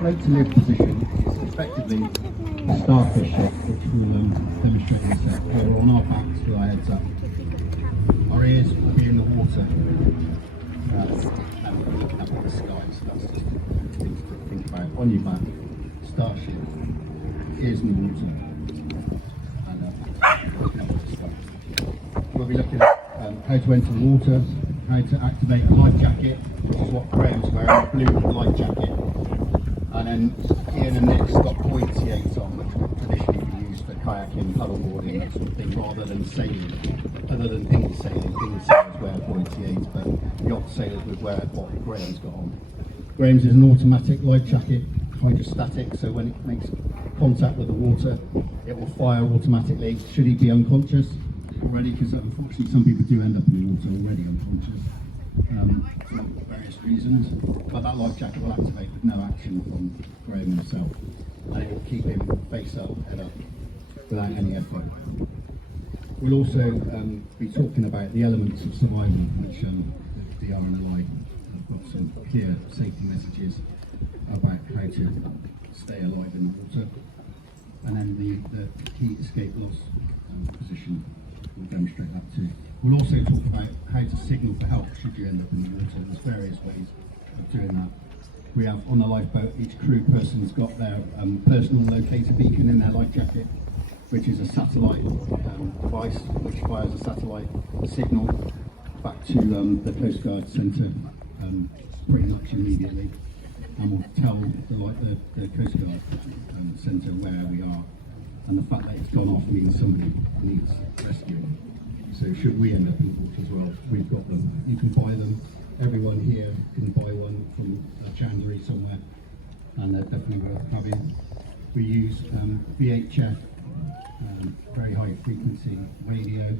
float to live position is effectively a starfish shape, which we'll demonstrate in a sec. We're on our backs with our heads up. Our ears will be in the water. Now we're looking up at the sky, so that's just things to think about. On your back, starship, ears in the water, and looking up at the sky. We'll be looking at how to enter the water, how to activate a life jacket, which is what Graham's wearing, a blue life jacket. And then Ian and Nick's got buoyancy aids on, which would traditionally be used for kayaking, paddleboarding, that sort of thing, rather than sailing. Other than dinghy sailors wear buoyancy aids, but yacht sailors would wear what Graham's got on. Graham's is an automatic life jacket, hydrostatic, so when it makes contact with the water, it will fire automatically. Should he be unconscious already, because unfortunately some people do end up in the water already unconscious, for various reasons, but that life jacket will activate with no action from Graham himself, and it will keep him face up, head up, without any effort. We'll also be talking about the elements of survival, which the RNLI have got some clear safety messages about how to stay alive in the water, and then the key escape loss position. We'll demonstrate that too. We'll also talk about how to signal for help should you end up in the water. There's various ways of doing that. We have on the lifeboat, each crew person's got their personal locator beacon in their life jacket, which is a satellite device which fires a satellite signal back to the Coast Guard centre pretty much immediately, and will tell the Coast Guard centre where we are. And the fact that it's gone off means somebody needs rescuing. So should we end up in the water as well, we've got them. You can buy them. Everyone here can buy one from January somewhere, and they're definitely worth having. We use VHF, very high frequency radio,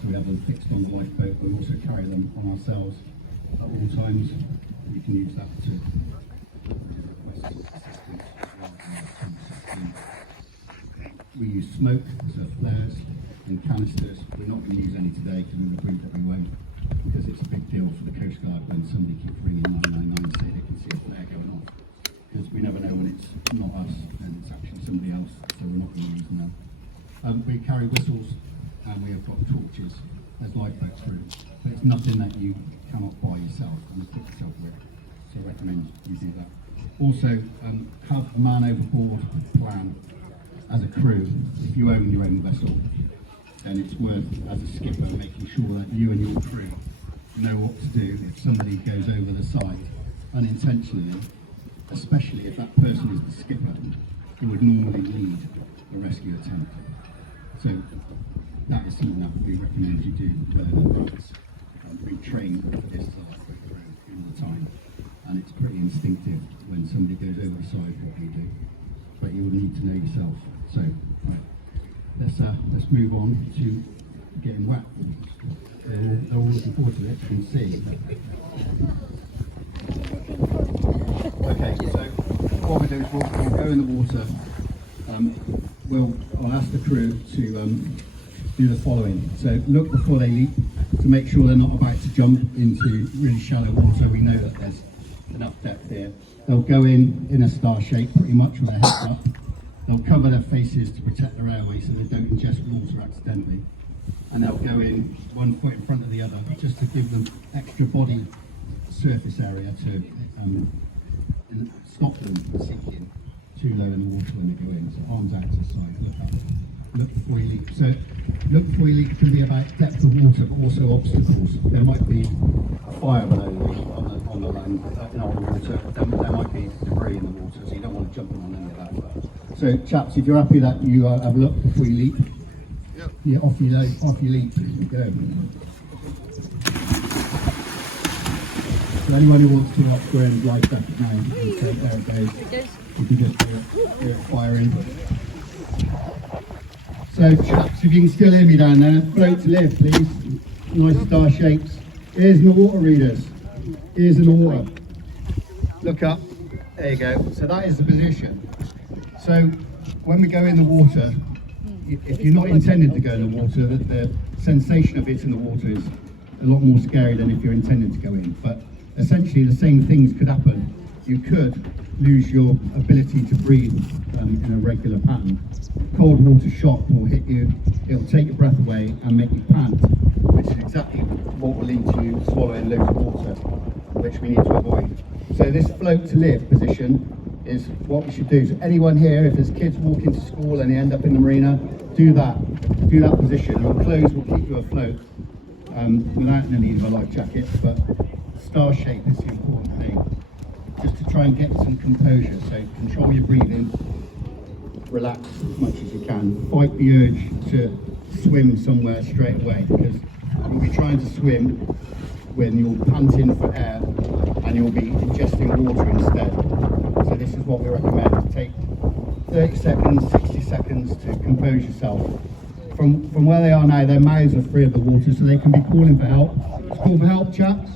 so we have them fixed on the lifeboat, but we also carry them on ourselves at all times. We can use that to we use smoke, so flares and canisters. We're not going to use any today because we've agreed that we won't, because it's a big deal for the Coast Guard when somebody keeps ringing 999 and say they can see a flare going off, because we never know when it's not us and it's actually somebody else, so we're not going to use them. We carry whistles and we have got torches as lifeboat crew, but it's nothing that you cannot buy yourself and equip yourself with, so I recommend you do that. Also, have a man overboard plan. As a crew, if you own your own vessel, then it's worth, as a skipper, making sure that you and your crew know what to do if somebody goes over the side unintentionally, especially if that person is the skipper who would normally lead the rescue attempt. So that is something that we recommend you do well in advance. We train for this all the time, and it's pretty instinctive when somebody goes over the side what we do, but you will need to know yourself. So, right, let's move on to getting wet. They're all looking forward to it, you can see. Okay, so what we'll do is we'll go in the water. I'll ask the crew to do the following. So look before they leap to make sure they're not about to jump into really shallow water. We know that there's enough depth here. They'll go in a star shape pretty much with their heads up. They'll cover their faces to protect their airway so they don't ingest water accidentally. And they'll go in one foot in front of the other just to give them extra body surface area to stop them sinking too low in the water when they go in. So arms out to the side, look up, look before you leap. So look before you leap can be about depth of water, but also obstacles. There might be fire below you on the land, on the water. There might be debris in the water, so you don't want to jump on any of that. So chaps, if you're happy that you have a look before you leap, yep. Yeah, off you leap, go. So anyone who wants to upgrade life jacket now, you can take there it goes. You can just do it firing. So chaps, if you can still hear me down there, float to live please. Nice star shapes. Ears in the water readers. Ears in the water. Look up. There you go. So that is the position. So when we go in the water, if you're not intended to go in the water, the sensation of it in the water is a lot more scary than if you're intended to go in. But essentially the same things could happen. You could lose your ability to breathe in a regular pattern. Cold water shock will hit you, it'll take your breath away and make you pant, which is exactly what will lead to you swallowing loads of water, which we need to avoid. So this float to live position is what we should do. So anyone here, if there's kids walking to school and they end up in the marina, do that position. Your clothes will keep you afloat without the need of a life jacket, but star shape is the important thing. Just to try and get some composure, so control your breathing, relax as much as you can, fight the urge to swim somewhere straight away, because you'll be trying to swim when you're panting for air and you'll be ingesting water instead. So this is what we recommend. Take 30 seconds, 60 seconds to compose yourself. From where they are now, their mouths are free of the water, so they can be calling for help. Let's call for help, chaps.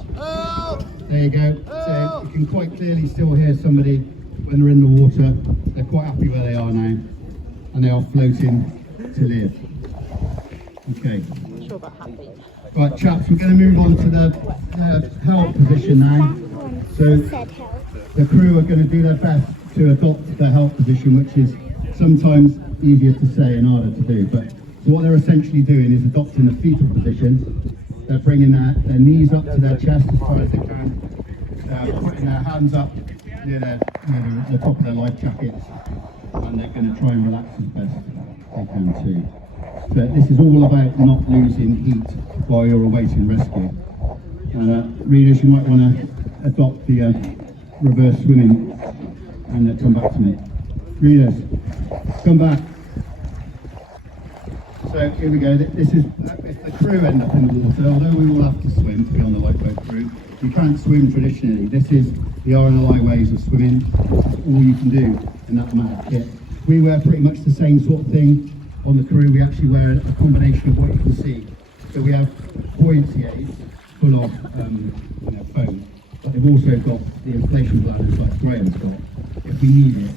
There you go. So you can quite clearly still hear somebody when they're in the water. They're quite happy where they are now, and they are floating to live. Okay. Right, chaps, we're going to move on to the help position now. So the crew are going to do their best to adopt the help position, which is sometimes easier to say and harder to do. But so what they're essentially doing is adopting a fetal position. They're bringing their knees up to their chest as far as they can. They're putting their hands up near the top of their life jackets, and they're going to try and relax as best they can too. So this is all about not losing heat while you're awaiting rescue. And readers, you might want to adopt the reverse swimming and come back to me. Readers, come back. So here we go. This is if the crew end up in the water, although we all have to swim to be on the lifeboat crew, you can't swim traditionally. This is the RNLI ways of swimming. It's all you can do in that amount of kit. We wear pretty much the same sort of thing on the crew. We actually wear a combination of what you can see. So we have buoyancy aids full of foam, but they've also got the inflation bladders like Graham's got. If we need it,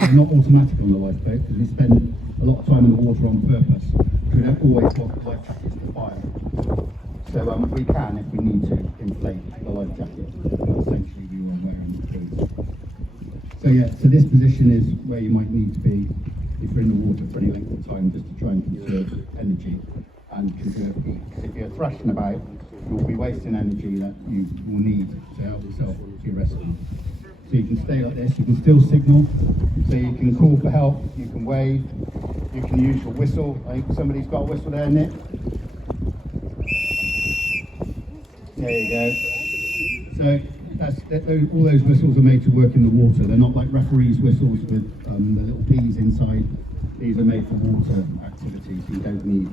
they're not automatic on the lifeboat because we spend a lot of time in the water on purpose. We don't always want the life jackets to fire. So we can, if we need to, inflate the life jacket. But essentially we are wearing the crews. So yeah, so this position is where you might need to be if you're in the water for any length of time, just to try and conserve energy and conserve heat. If you're thrashing about, you'll be wasting energy that you will need to help yourself to your rescue. So you can stay like this, you can still signal, so you can call for help, you can wave, you can use your whistle. I think somebody's got a whistle there, Nick. There you go. So all those whistles are made to work in the water. They're not like referees' whistles with the little peas inside. These are made for water activities. You don't need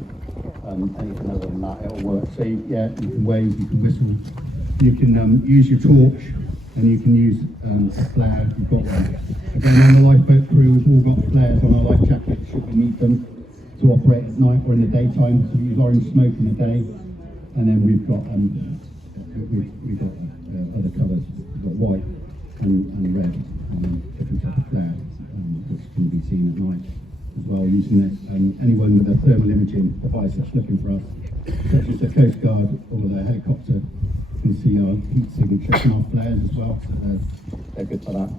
anything other than that. It'll work. So yeah, you can wave, you can whistle, you can use your torch, and you can use a flare if you've got one. Again, on the lifeboat crew, we've all got flares on our life jackets should we need them to operate at night or in the daytime. So we use orange smoke in the day, and then we've got other colours. We've got white and red, and different type of flare, which can be seen at night as well. Using it, anyone with a thermal imaging device that's looking for us, such as the Coast Guard or the helicopter, can see our heat signature and our flares as well, so they're good for that.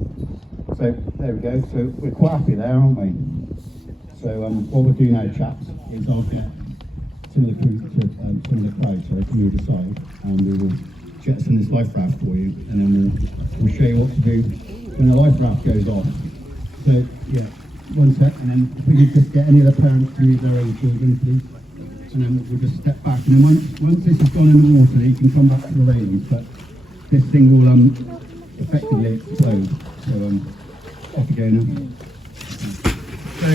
So there we go, so we're quite happy there, aren't we? So what we'll do now, chaps, is I'll get some of the crew to some of the crowd, so they can move aside, and we will jettison this life raft for you, and then we'll show you what to do when the life raft goes off. So yeah, one sec, and then if we could just get any of the parents to move their own children, please. And then we'll just step back, and then once this has gone in the water, you can come back to the railings, but this thing will effectively explode. So off you go now. So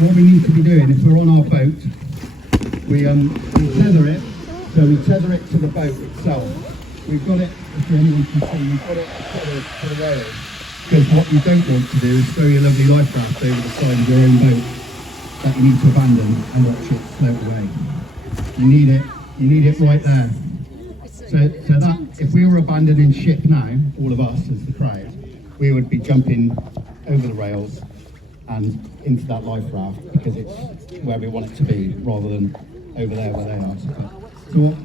what we need to be doing, if we're on our boat, we tether it, so we tether it to the boat itself. We've got it, if anyone can see, we've got it to the rails, because what you don't want to do is throw your lovely life raft over the side of your own boat that you need to abandon and watch it float away. You need it right there. So that, if we were abandoning ship now, all of us as the crowd, we would be jumping over the rails and into that life raft because it's where we want it to be rather than over there where they are. So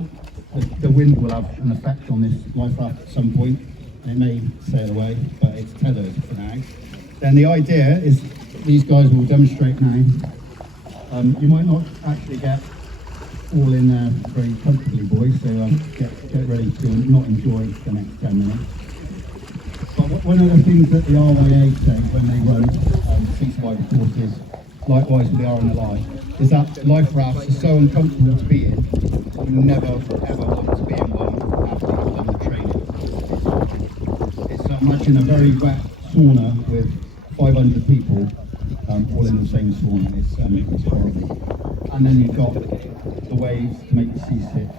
the wind will have an effect on this life raft at some point, and it may sail away, but it's tethered for now. Then the idea is these guys will demonstrate now. You might not actually get all in there very comfortably, boys, so get ready to not enjoy the next 10 minutes. But one of the things that the RYA say when they run sea survival courses, likewise with the RNLI, is that life rafts are so uncomfortable to be in, you never ever want to be in one after you've done the training. It's imagine a very wet sauna with 500 people all in the same sauna. It's horrible. And then you've got the waves to make you seasick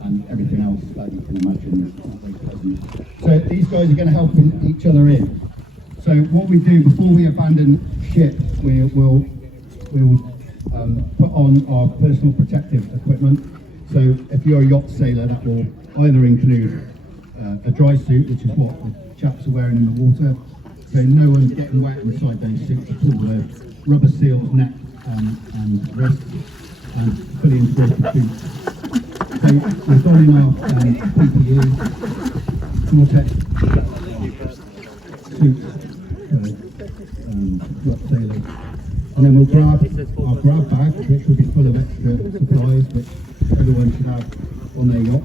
and everything else that you can imagine. It's not very pleasant. So these guys are going to help each other in. So what we do before we abandon ship, we will put on our personal protective equipment. So if you're a yacht sailor, that will either include a dry suit, which is what the chaps are wearing in the water, so no one's getting wet inside those suits at all. They're rubber seals, neck and wrist, and fully insulated boots. So we've got in our PPE, Vortex suits, yacht sailors, and then we'll grab our grab bag, which will be full of extra supplies, which everyone should have on their yacht.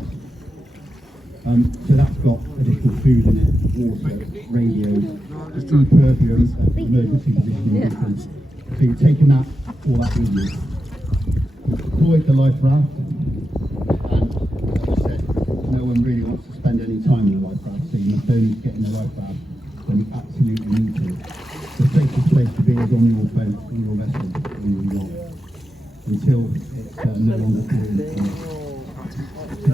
So that's got additional food in it, water, radios, e-perfume, emergency positioning beacons. So you're taking all that with you. We've deployed the life raft, and like I said, no one really wants to spend any time in the life raft, so you must only get in the life raft when you absolutely need to. The safest place to be is on your boat, on your vessel, on your yacht, until it's no longer cool. As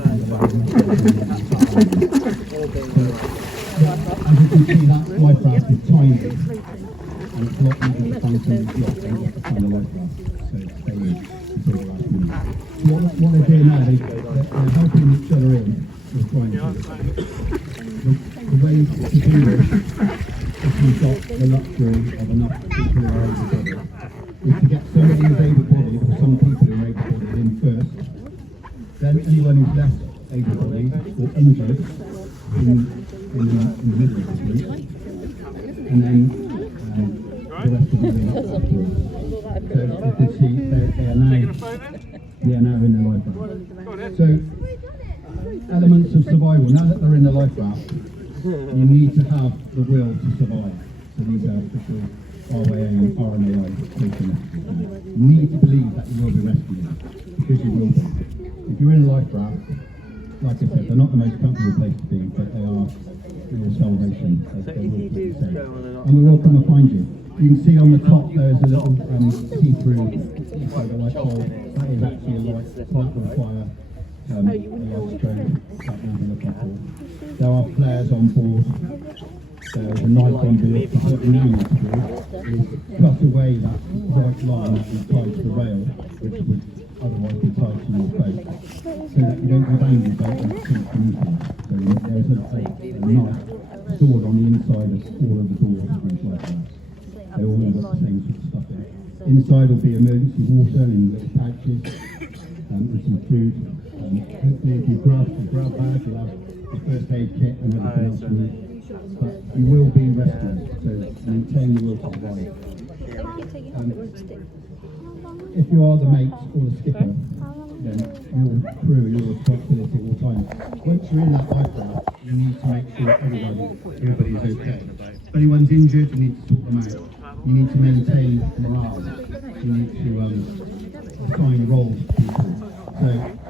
you can see, that life raft is tiny, and it's a lot easier to find somebody's yacht than just to find a life raft, so stay in until the last minute. What they're doing now, they're helping each other in with trying to. The way to do this, if you've got the luxury of enough people who are able-bodied, is to get somebody who's able-bodied, or some people who are able-bodied in first. Then anyone who's less able-bodied or injured in the middle of the group, and then the rest of the group afterwards. So you can see they are now in the life raft. So elements of survival. Now that they're in the life raft, you need to have the will to survive. So these are official RYA and RNLI statements. You need to believe that you will be rescued, because you will be. If you're in a life raft, like I said, they're not the most comfortable place to be, but they are your salvation. They will keep you safe. And we will come and find you. You can see on the top there's a little see-through, like a light bulb. That is actually a light that will fire a light strobe that we'll be looking for. There are flares on board. There's a knife on board. So what we now need to do is cut away that white line that is tied to the rail, which would otherwise be tied to your boat, so that you don't go down your boat and sink beneath you. So there's a knife stored on the inside of all of the doors of these life rafts. They all got the same sort of stuff in. Inside will be emergency water in little pouches and some food. Hopefully if you grab the grab bag, you'll have the first aid kit and everything else you need. But you will be rescued, so maintain your will to survive. If you are the mate or the skipper, then your crew, your responsibility at all times. Once you're in that life raft, you need to make sure everybody is okay. If anyone's injured, you need to sort them out. You need to maintain morale. You need to assign roles to people. So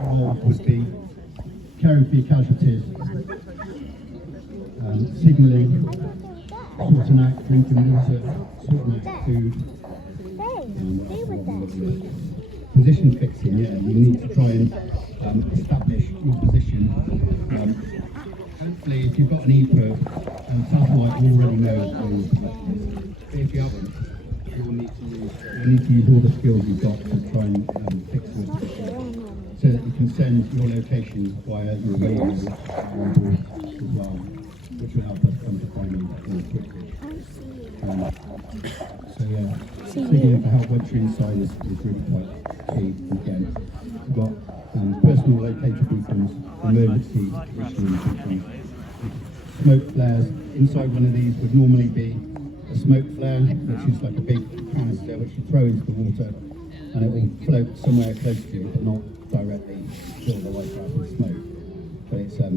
roles would be caring for your casualties, signalling, sorting out drinking water, sorting out food. Position fixing, yeah, you need to try and establish your position. Hopefully, if you've got an e-perf and satellite, you already know where your position is. But if you haven't, you'll need to use all the skills you've got to try and fix your position, so that you can send your location via your radio on board as well, which will help us come to find you more quickly. So yeah, signaling for help once you're inside is really quite key. Again, we've got personal locator beacons, emergency positioning beacons, smoke flares. Inside one of these would normally be a smoke flare, which is like a big canister which you throw into the water, and it will float somewhere close to you, but not directly fill the life raft with smoke. But it's a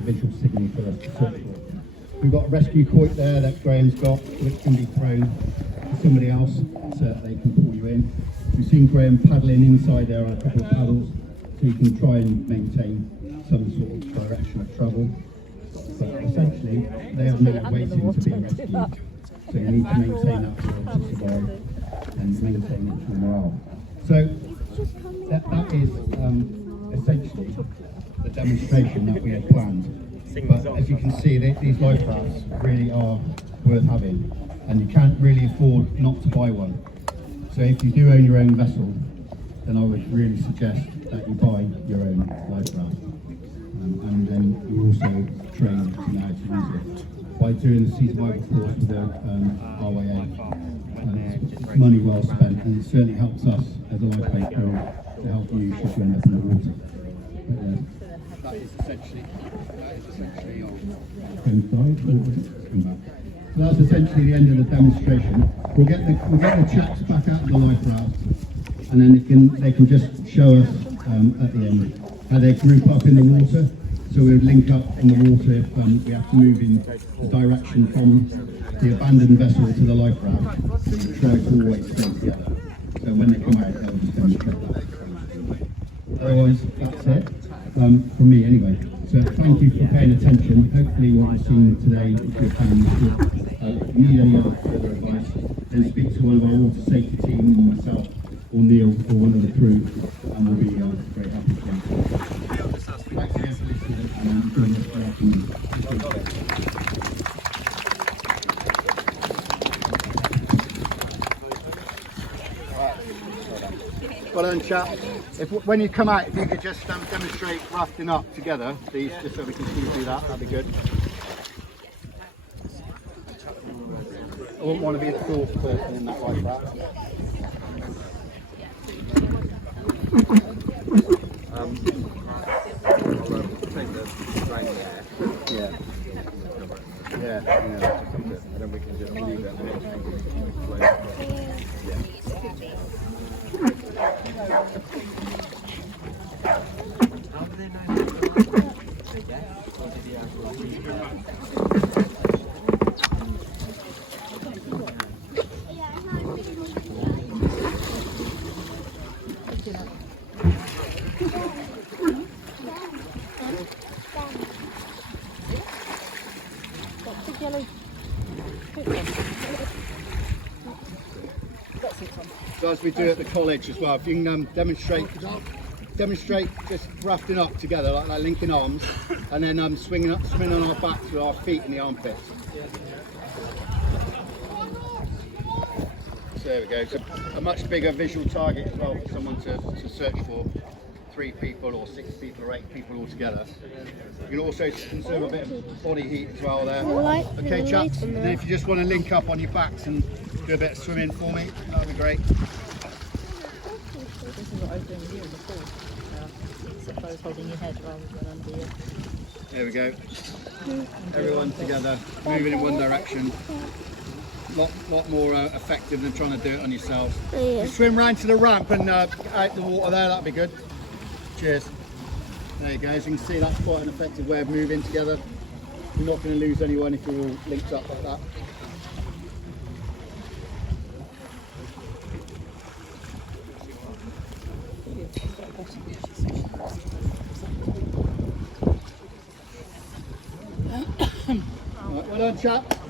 visual signal for us to search for. We've got a rescue quoit there that Graham's got, which can be thrown to somebody else so that they can pull you in. We've seen Graham paddling inside there on a couple of paddles, so you can try and maintain some sort of direction of travel. But essentially, they are now waiting to be rescued. So you need to maintain that sort of survive and maintain natural morale. So that is essentially the demonstration that we had planned. But as you can see, these life rafts really are worth having, and you can't really afford not to buy one. So if you do own your own vessel, then I would really suggest that you buy your own life raft. And then you also train to know how to use it by doing the sea survival course with the RYA. It's money well spent, and it certainly helps us as a lifeboat crew to help you should you end up in the water. But, that is essentially so that's essentially the end of the demonstration. We'll get the chaps back out of the life raft, and then they can just show us at the end how they group up in the water. So we would link up in the water if we have to move in the direction from the abandoned vessel to the life raft. We try to always stay together. So when they come out, they'll just demonstrate that. Otherwise, that's it from me anyway. So thank you for paying attention. Hopefully what you've seen today is good and useful. If you need any other further advice, then speak to one of our water safety team, or myself, or Neil, or one of the crew, and we'll be very happy to answer. Thanks again for listening, and enjoy the rest of the afternoon. Well done, chap. When you come out, if you could just demonstrate rafting up together, please, just so we can see you do that, that'd be good. I wouldn't want to be the fourth person in that life raft. Take the drain there. Yeah. And then we can just leave it. So as we do at the college as well, if you can demonstrate just rafting up together like that, linking arms, and then swinging on our backs with our feet in the armpits. So there we go. It's a much bigger visual target as well for someone to search for. 3 people or 6 people or 8 people all together. You can also conserve a bit of body heat as well there. Okay, chaps, and then if you just want to link up on your backs and do a bit of swimming for me, that would be great. This is what I was doing with you in the pool. Except I was holding your head rather than under you. There we go. Everyone together, moving in one direction. Lot more effective than trying to do it on yourselves. You swim round to the ramp and out the water there, that'd be good. Cheers. There you go, as you can see, that's quite an effective way of moving together. You're not going to lose anyone if you're all linked up like that. Right, well done, chap.